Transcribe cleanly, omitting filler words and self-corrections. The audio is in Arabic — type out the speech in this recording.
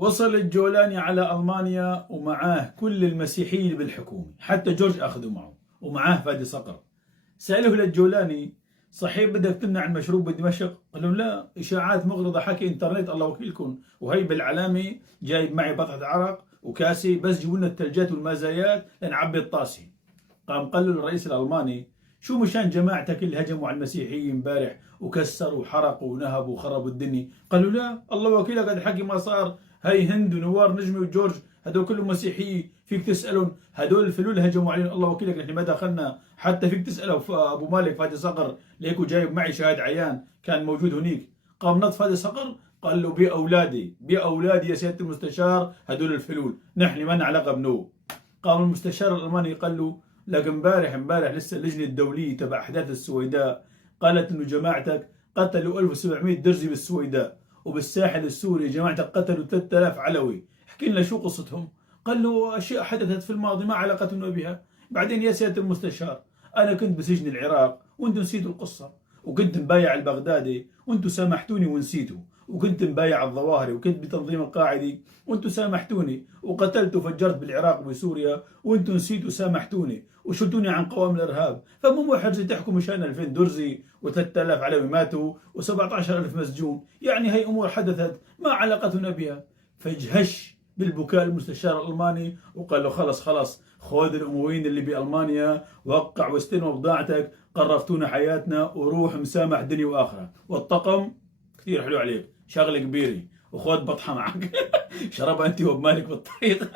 وصل الجولاني على ألمانيا ومعاه كل المسيحيين بالحكومة، حتى جورج أخذوا معه ومعاه فادي صقر. سأله للجولاني: صحيح بدك تمنع المشروب بدمشق؟ قال لهم: لا، إشاعات مغرضة، حكي إنترنت، الله وكيلكم. وهي بالعلامة جايب معي بطعة عرق وكاسة، بس جيبوا لنا الثلجات والمازايات لنعبي الطاسة. قام قال له الرئيس الألماني: شو مشان جماعتك اللي هجموا على المسيحيين امبارح وكسروا وحرقوا ونهبوا وخربوا الدنيا؟ قالوا: لا، الله وكيلك، هذا الحكي ما صار. هي هند ونوار نجمي وجورج هدول كلهم مسيحيين، فيك تسألهم. هدول الفلول هجموا علينا، الله وكيلك نحن ما دخلنا. حتى فيك تسأله أبو مالك فادي صقر، ليكو جايب معي شاهد عيان كان موجود هنيك. قام نط فادي صقر قال له: بأولادي بأولادي يا سيادة المستشار، هدول الفلول، نحن ما لنا علاقة بنو. قام المستشار الألماني قال له: لك امبارح لسه اللجنة الدولية تبع أحداث السويداء قالت إنه جماعتك قتلوا 1700 درزي بالسويداء، وبالساحل السوري جماعتك قتلوا 3000 علوي، احكي لنا شو قصتهم. قال له: أشياء حدثت في الماضي ما علاقتنا بها. بعدين يا سيادة المستشار، أنا كنت بسجن العراق وأنتم نسيتوا القصة، وكنت مبايع البغدادي وأنتم سامحتوني ونسيتوا، وكنت مبايع الظواهري وكنت بتنظيم القاعدي وانتم سامحتوني، وقتلت وفجرت بالعراق وبسوريا وانتم نسيتوا سامحتوني وشلتوني عن قوائم الارهاب. فمو حرجة تحكوا مشان 2000 درزي و3000 علوي ماتوا و17000 مسجون، يعني هي امور حدثت ما علاقتنا بها. فجهش بالبكاء المستشار الالماني وقال له: خلص خذ الامويين اللي بالمانيا، وقع واستلموا بضاعتك، قرفتونا حياتنا، وروح مسامح دنيا واخره. والطقم كثير حلو عليك، شغله كبيره، وخذ بطحه معك شربها انت وبمالك بالطريق